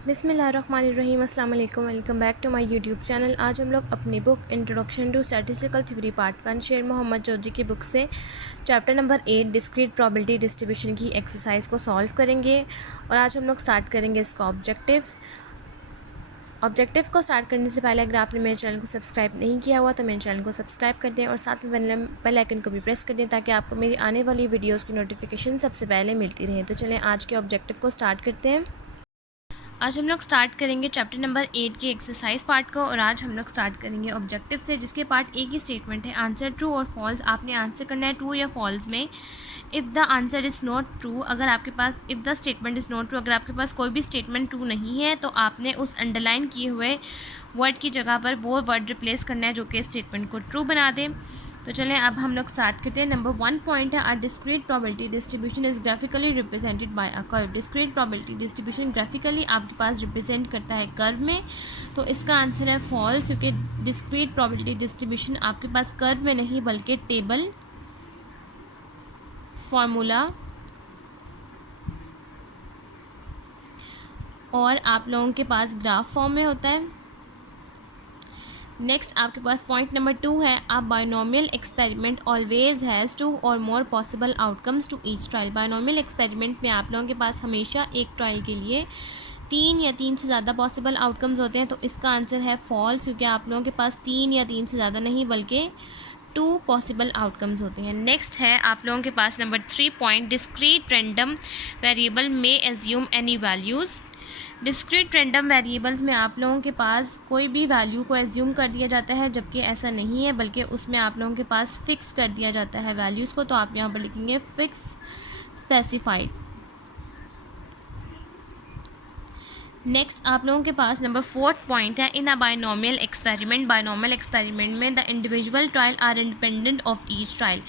बिस्मिल्लाहिर्रहमानिर्रहीम। अस्सलाम वालेकुम। Welcome back to my YouTube channel. आज हम लोग अपनी book introduction to statistical theory part 1 Sher Muhammad Chaudhry की बुक से chapter number 8 discrete probability distribution की एक्सरसाइज को सॉल्व करेंगे। और आज हम लोग स्टार्ट करेंगे इसका ऑब्जेक्टिव को स्टार्ट करने से पहले अगर आपने मेरे चैनल को सब्सक्राइब नहीं किया हुआ तो मेरे चैनल को सब्सक्राइब कर दें और साथ में बेल आइकन को भी प्रेस कर दें ताकि आपको मेरी आने वाली वीडियोज़ की नोटिफिकेशन सबसे पहले मिलती रहे। तो चलें आज के ऑब्जेक्टिव को स्टार्ट करते हैं। आज हम लोग स्टार्ट करेंगे चैप्टर नंबर 8 के एक्सरसाइज पार्ट को। और आज हम लोग स्टार्ट करेंगे ऑब्जेक्टिव से, जिसके पार्ट एक ही स्टेटमेंट है, आंसर ट्रू और फॉल्स। आपने आंसर करना है ट्रू या फॉल्स में। If the answer is not true, अगर आपके पास if the statement is not true, अगर आपके पास कोई भी स्टेटमेंट ट्रू नहीं है तो आपने उस अंडरलाइन किए हुए वर्ड की जगह पर वो वर्ड रिप्लेस करना है जो कि स्टेटमेंट को ट्रू बना दे। तो चलें अब हम लोग स्टार्ट करते हैं। नंबर 1 पॉइंट है, a discrete probability distribution is graphically represented by a curve. Discrete probability distribution graphically आपके पास रिप्रेजेंट करता है कर्व में, तो इसका आंसर है फॉल्स, क्योंकि डिस्क्रीट प्रोबेबिलिटी डिस्ट्रीब्यूशन आपके पास कर्व में नहीं बल्कि टेबल, फॉर्मूला और आप लोगों के पास ग्राफ फॉर्म में होता है। नेक्स्ट आपके पास पॉइंट नंबर 2 है, a binomial experiment always has 2 और more possible outcomes to each trial. Binomial experiment में आप लोगों के पास हमेशा एक ट्रायल के लिए 3 या 3 से ज़्यादा पॉसिबल आउटकम्स होते हैं, तो इसका आंसर है फॉल्स, क्योंकि आप लोगों के पास 3 या 3 से ज़्यादा नहीं बल्कि 2 पॉसिबल आउटकम्स होते हैं। नेक्स्ट है आप लोगों के पास number 3 point, discrete random variable में assume any values. Discrete random variables में आप लोगों के पास कोई भी वैल्यू को एज्यूम कर दिया जाता है, जबकि ऐसा नहीं है, बल्कि उसमें आप लोगों के पास फिक्स कर दिया जाता है वैल्यूज़ को। तो आप यहाँ पर लिखेंगे फिक्स स्पेसिफाइड। नेक्स्ट आप लोगों के पास नंबर 4 पॉइंट है, in a binomial experiment. Binomial experiment में the individual trial are independent of each trial,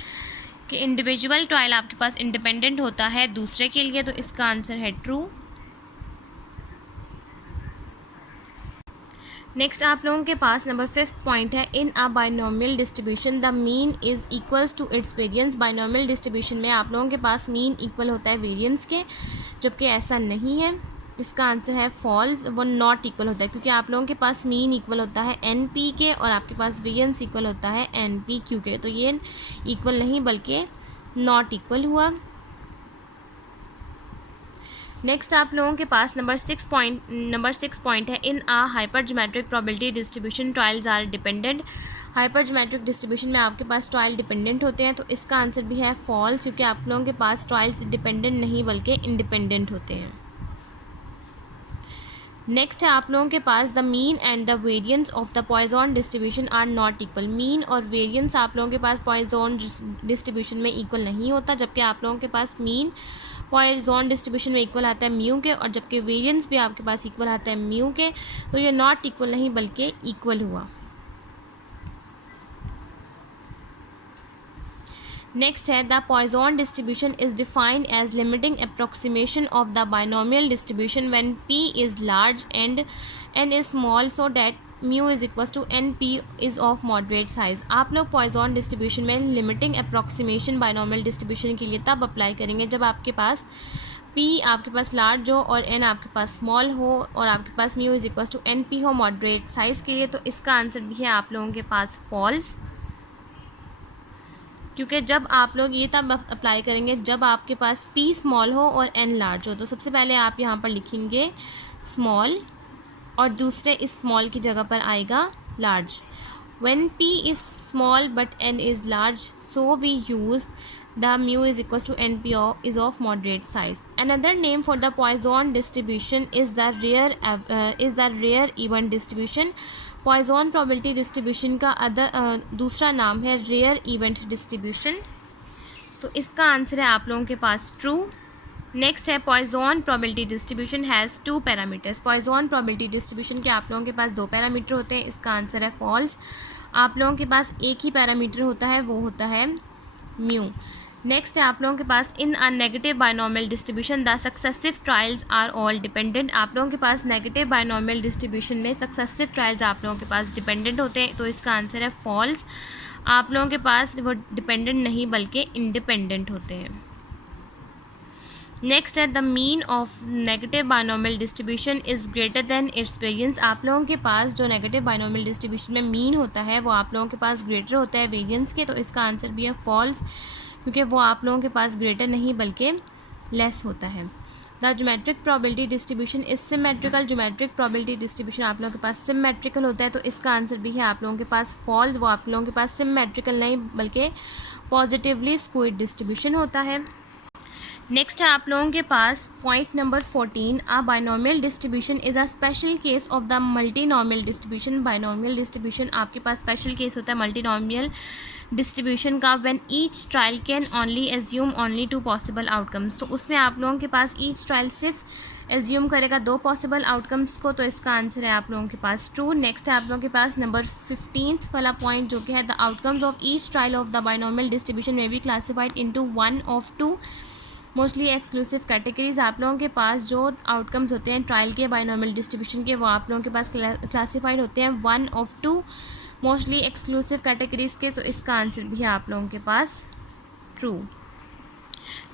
कि इंडिविजुअल ट्रायल आपके पास इंडिपेंडेंट होता है दूसरे के लिए, तो इसका आंसर है ट्रू। नेक्स्ट आप लोगों के पास नंबर 5 पॉइंट है, in a binomial distribution the mean is equals to its variance. Binomial distribution में आप लोगों के पास मीन इक्वल होता है वेरिएंस के, जबकि ऐसा नहीं है। इसका आंसर है फॉल्स, वो नॉट इक्वल होता है, क्योंकि आप लोगों के पास मीन इक्वल होता है NP के और आपके पास वेरिएंस इक्वल होता है NPQ के, तो ये इक्वल नहीं बल्कि नॉट इक्वल हुआ। नेक्स्ट आप लोगों के पास नंबर 6 पॉइंट है, in a hypergeometric probability distribution trials are dependent. Hypergeometric distribution में आपके पास ट्रायल डिपेंडेंट होते हैं, तो इसका आंसर भी है फॉल्स, क्योंकि आप लोगों के पास ट्रायल्स डिपेंडेंट नहीं बल्कि इंडिपेंडेंट होते हैं। नेक्स्ट है आप लोगों के पास the mean and the variance of the Poisson distribution are not equal. Mean और वेरिएंस आप लोगों के पास पॉइजन डिस्ट्रीब्यूशन में इक्वल नहीं होता, जबकि आप लोगों के पास मीन पॉइजन डिस्ट्रीब्यूशन में इक्वल आता है म्यू के, और जबकि वेरिएंस भी आपके पास इक्वल आता है म्यू के, तो ये नॉट इक्वल नहीं बल्कि इक्वल हुआ। नेक्स्ट है, the Poisson distribution is defined as limiting approximation of the binomial distribution when P is large and N is small, so that mu is equal to NP is of moderate size. आप लोग Poisson distribution में limiting approximation binomial distribution के लिए तब apply करेंगे जब आपके पास P आपके पास लार्ज हो और N आपके पास स्मॉल हो और आपके पास mu is equal to NP हो मॉडरेट साइज़ के लिए, तो इसका आंसर भी है आप लोगों के पास फॉल्स, क्योंकि जब आप लोग ये तब अप्लाई करेंगे जब आपके पास P स्मॉल हो और N लार्ज हो। तो सबसे पहले आप यहाँ पर लिखेंगे स्मॉल और दूसरे इस स्मॉल की जगह पर आएगा लार्ज। व्हेन P इज़ स्मॉल but N is large, so we use the mu is equal to NP is of moderate size. Another name for the Poisson distribution is the rare event distribution. Poisson probability distribution का दूसरा नाम है rare event distribution, तो इसका answer है आप लोगों के पास ट्रू। नेक्स्ट है, Poisson probability distribution has 2 parameters. Poisson probability distribution के आप लोगों के पास 2 पैरामीटर होते हैं, इसका आंसर है फॉल्स। आप लोगों के पास एक ही पैरामीटर होता है, वो होता है म्यू। नेक्स्ट है आप लोगों के पास, in a negative binomial distribution the successive trials are all dependent. आप लोगों के पास नेगेटिव बाइनोमियल डिस्ट्रीब्यूशन में सक्सेसिव ट्रायल्स आप लोगों के पास डिपेंडेंट होते हैं, तो इसका आंसर है फॉल्स। आप लोगों के पास वो डिपेंडेंट नहीं बल्कि इंडिपेंडेंट होते हैं। नेक्स्ट है the mean of negative binomial distribution is greater than it's variance. आप लोगों के पास जो नेगेटिव बाइनोमियल डिस्ट्रीब्यूशन में मीन होता है वो आप लोगों के पास ग्रेटर होता है वेरिएंस के, तो इसका आंसर भी है फॉल्स, क्योंकि वो आप लोगों के पास ग्रेटर नहीं बल्कि लेस होता है। The geometric probability distribution is symmetrical. Geometric probability distribution आप लोगों के पास सिमेट्रिकल होता है, तो इसका आंसर भी है आप लोगों के पास फॉल्स, वो आप लोगों के पास सिमेट्रिकल नहीं बल्कि पॉजिटिवली स्क्वायर्ड डिस्ट्रीब्यूशन होता है। नेक्स्ट है आप लोगों के पास point number 14, a binomial distribution is a special case of the multinomial distribution. Binomial distribution आपके पास स्पेशल केस होता है मल्टीनॉमियल डिस्ट्रीब्यूशन का, when each trial can only assume only 2 possible outcomes. तो उसमें आप लोगों के पास ईच ट्रायल सिर्फ एज्यूम करेगा 2 पॉसिबल आउटकम्स को, तो इसका आंसर है आप लोगों के पास ट्रू। नेक्स्ट है आप लोगों के पास नंबर 15 वाला पॉइंट जो कि है the outcomes of each trial of the binomial distribution may be classified into one of 2 mostly exclusive categories. आप लोगों के पास जो आउटकम्स होते हैं ट्रायल के बाइनोमियल डिस्ट्रीब्यूशन के, वो आप लोगों के पास क्लासिफाइड होते हैं 1 ऑफ 2 मोस्टली एक्सक्लूसिव कैटेगरीज के, तो इसका आंसर भी है आप लोगों के पास ट्रू।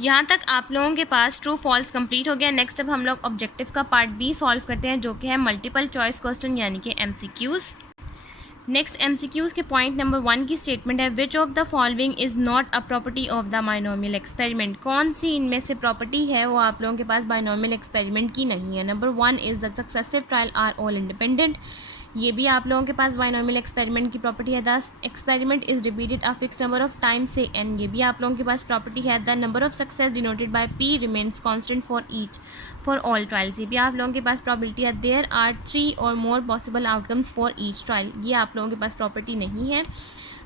यहाँ तक आप लोगों के पास ट्रू फॉल्स कंप्लीट हो गया। नेक्स्ट अब हम लोग ऑब्जेक्टिव का पार्ट बी सॉल्व करते हैं, जो कि है मल्टीपल चॉइस क्वेश्चन यानी कि MCQs। नेक्स्ट MCQs के पॉइंट नंबर 1 की स्टेटमेंट है विच of the following is not a property of the binomial experiment. कौन सी इनमें से प्रॉपर्टी है वो आप लोगों के पास बाइनोमियल एक्सपेरिमेंट की नहीं है। Number 1 is the successive trial are all independent, ये भी आप लोगों के पास बाइनोमियल एक्सपेरिमेंट की प्रॉपर्टी है। The experiment is repeated a fix number of time से n, ये भी आप लोगों के पास प्रॉपर्टी है। The number of success denoted by p remains constant for all trials, ये भी आप लोगों के पास प्रॉपर्टी है। देयर आर 3 और more possible outcomes for each trial, ये आप लोगों के पास प्रॉपर्टी नहीं है,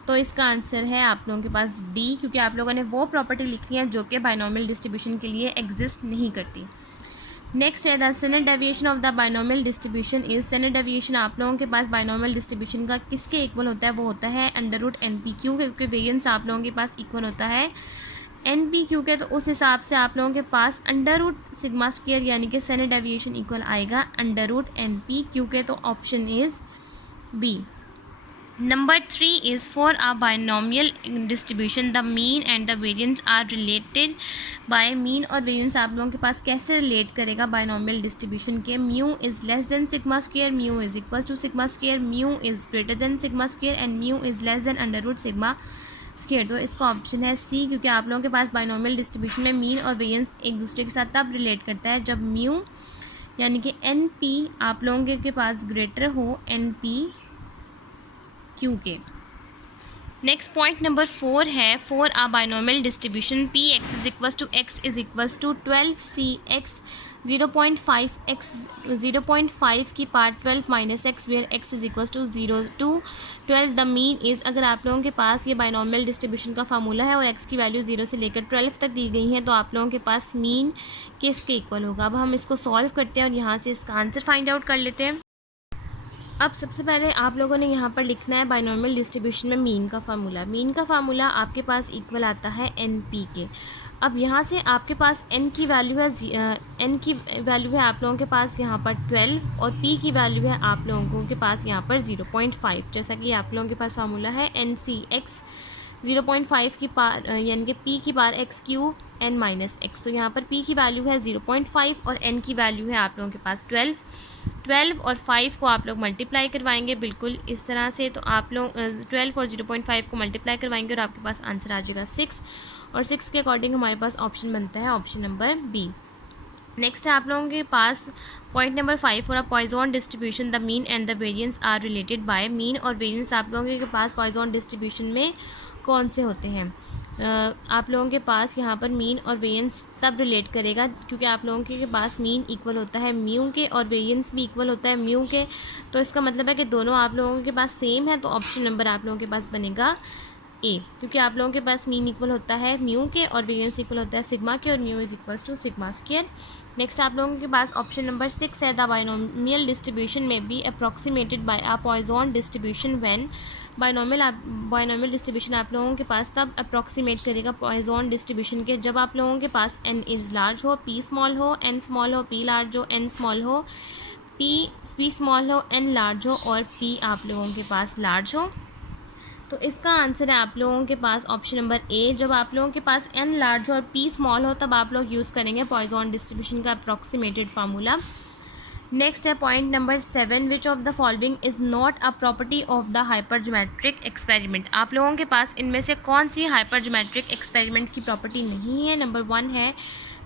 तो इसका आंसर है आप लोगों के पास डी, क्योंकि आप लोगों ने वो प्रॉपर्टी लिखी है जो कि बाइनोमियल डिस्ट्रीब्यूशन के लिए एग्जिस्ट नहीं करती। नेक्स्ट है the standard deviation of the binomial distribution is. Standard deviation आप लोगों के पास बाइनोमियल डिस्ट्रीब्यूशन का किसके इक्वल होता है, वो होता है √NP क्यू, क्योंकि वेरिएंस आप लोगों के पास इक्वल होता है NP क्यू के, तो उस हिसाब से आप लोगों के पास √σ² यानी कि स्टैंडर्ड डेविएशन इक्वल आएगा √NP क्यू के, तो option is B. Number 3 is for a binomial distribution the mean and the variance are related by mean और variance आप लोगों के पास कैसे relate करेगा binomial distribution के। mu is less than sigma square, mu is equal to sigma square, mu is greater than sigma square and mu is less than √sigma square, तो इसका option है सी, क्योंकि आप लोगों के पास binomial distribution में mean और variance एक दूसरे के साथ तब relate करता है जब mu यानी कि NP आप लोगों के पास ग्रेटर हो NP क्यू के। नेक्स्ट पॉइंट नंबर 4 है for a binomial distribution P X is equals to X is equals to 12c(x) 0.5 की पार्ट 12 minus X where X is equals to 0 to 12। The mean is, अगर आप लोगों के पास ये बाइनोमियल डिस्ट्रीब्यूशन का फार्मूला है और एक्स की वैल्यू 0 से लेकर 12 तक दी गई है, तो आप लोगों के पास मीन किसके इक्वल होगा। अब हम इसको सॉल्व करते हैं और यहाँ से इसका आंसर फाइंड आउट कर लेते हैं। अब सबसे पहले आप लोगों ने यहाँ पर लिखना है बाइनोमियल डिस्ट्रीब्यूशन में मीन का फार्मूला। मीन का फार्मूला आपके पास इक्वल आता है NP के। अब यहाँ से आपके पास n की वैल्यू है आप लोगों के पास यहाँ पर 12 और p की वैल्यू है आप लोगों के पास यहाँ पर 0.5, जैसा कि आप लोगों के पास फार्मूला है NCx 0.5 की पार यानी कि p की पार x³ n माइनस एक्स, तो यहाँ पर p की वैल्यू है 0.5 और n की वैल्यू है आप लोगों के पास 12 और 5 को आप लोग मल्टीप्लाई करवाएंगे बिल्कुल इस तरह से, तो आप लोग 12 और 0.5 को मल्टीप्लाई करवाएंगे और आपके पास आंसर आ जाएगा 6, और 6 के अकॉर्डिंग हमारे पास ऑप्शन बनता है ऑप्शन नंबर बी। नेक्स्ट है आप लोगों के पास point number 5 for a poisson distribution the mean and the variance are related by. Mean और वेरिएंस आप लोगों के पास पॉइजन डिस्ट्रीब्यूशन में कौन से होते हैं। आप लोगों के पास यहाँ पर मीन और वेरिएंस तब रिलेट करेगा क्योंकि आप लोगों के पास मीन इक्वल होता है म्यू के और वेरिएंस भी इक्वल होता है म्यू के, तो इसका मतलब है कि दोनों आप लोगों के पास सेम है, तो ऑप्शन नंबर आप लोगों के पास बनेगा ए, क्योंकि आप लोगों के पास मीन इक्वल होता है म्यू के और वेरिएंस इक्वल होता है सिग्मा के और mu is equals to sigma square. Next आप लोगों के पास ऑप्शन नंबर 6 है the binomial distribution may be approximated by a poisson distribution when. Binomial distribution आप लोगों के पास तब अप्रॉक्सीमेट करेगा पॉइजन डिस्ट्रीब्यूशन के जब आप लोगों के पास n इज लार्ज हो, p स्मॉल हो, n स्मॉल हो, p लार्ज हो, n स्मॉल हो, p स्मॉल हो, n लार्ज हो और p आप लोगों के पास लार्ज हो। तो इसका आंसर है आप लोगों के पास ऑप्शन नंबर ए। जब आप लोगों के पास n लार्ज और p स्मॉल हो तब आप लोग यूज़ करेंगे पॉइजन डिस्ट्रीब्यूशन का अप्रॉक्सीमेटेड फार्मूला। नेक्स्ट है point number 7, which of the following is not a property of the hypergeometric experiment. आप लोगों के पास इनमें से कौन सी हाइपरज्योमेट्रिक एक्सपेरिमेंट की प्रॉपर्टी नहीं है। नंबर 1 है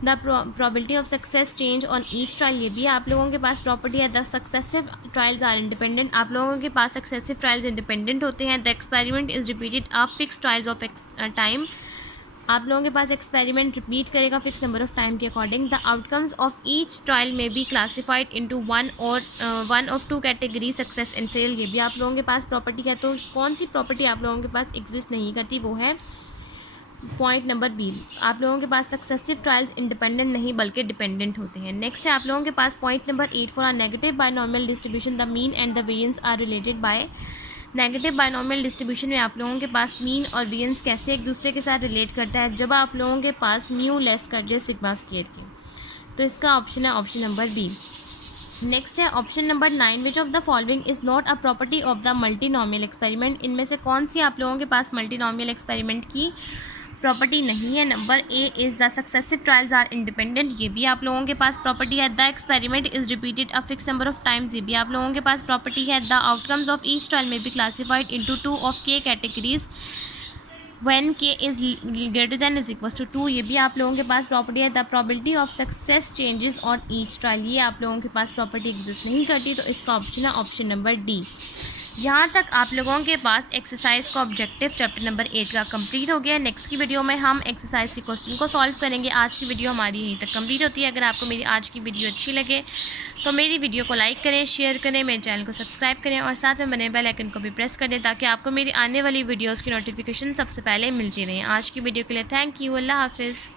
the probability of success change on each trial. ये भी आप लोगों के पास प्रॉपर्टी है। The successive trials are independent. आप लोगों के पास सक्सेसिव ट्रायल्स इंडिपेंडेंट होते हैं। The experiment is repeated a fix trials of time. आप लोगों के पास एक्सपेरिमेंट रिपीट करेगा फिक्स नंबर ऑफ टाइम के according. The outcomes of each trial may be classified into one of two category success and fail. ये भी आप लोगों के पास प्रॉपर्टी है। तो कौन सी प्रॉपर्टी आप लोगों के पास एग्जिस्ट नहीं करती, वो है पॉइंट नंबर बी। आप लोगों के पास सक्सेसिव ट्रायल्स इंडिपेंडेंट नहीं बल्कि डिपेंडेंट होते हैं। नेक्स्ट है आप लोगों के पास point number 8, for a negative binomial distribution the mean and the variance are related by. Negative binomial distribution में आप लोगों के पास मीन और वेरिएंस कैसे एक दूसरे के साथ रिलेट करता है, जब आप लोगों के पास म्यू लेस कर जाए सिग्मा स्क्वायर की। तो इसका ऑप्शन है ऑप्शन नंबर बी। नेक्स्ट है option number 9, which of the following is not a property of the multinomial experiment. इनमें से कौन सी आप लोगों के पास मल्टीनॉमियल एक्सपेरिमेंट की प्रॉपर्टी नहीं है। Number A is the successive trials are independent. ये भी आप लोगों के पास प्रॉपर्टी है। The experiment is repeated a fix number of times. ये भी आप लोगों के पास प्रॉपर्टी है। The outcomes of each trial may be classified into two of k categories when k is greater than is equal to 2। ये भी आप लोगों के पास प्रॉपर्टी है। The probability of success changes on each trial. ये आप लोगों के पास प्रॉपर्टी एग्जिस्ट नहीं करती। तो इसका ऑप्शन है ऑप्शन नंबर डी। यहाँ तक आप लोगों के पास एक्सरसाइज का ऑब्जेक्टिव चैप्टर नंबर 8 का कंप्लीट हो गया। नेक्स्ट की वीडियो में हम एक्सरसाइज के क्वेश्चन को सॉल्व करेंगे। आज की वीडियो हमारी यहीं तक कंप्लीट होती है। अगर आपको मेरी आज की वीडियो अच्छी लगे तो मेरी वीडियो को लाइक करें, शेयर करें, मेरे चैनल को सब्सक्राइब करें और साथ में बने बेल आइकन को भी प्रेस कर दें ताकि आपको मेरी आने वाली वीडियोज़ की नोटिफिकेशन सबसे पहले मिलती रहे। आज की वीडियो के लिए थैंक यू। अल्लाह हाफिज़।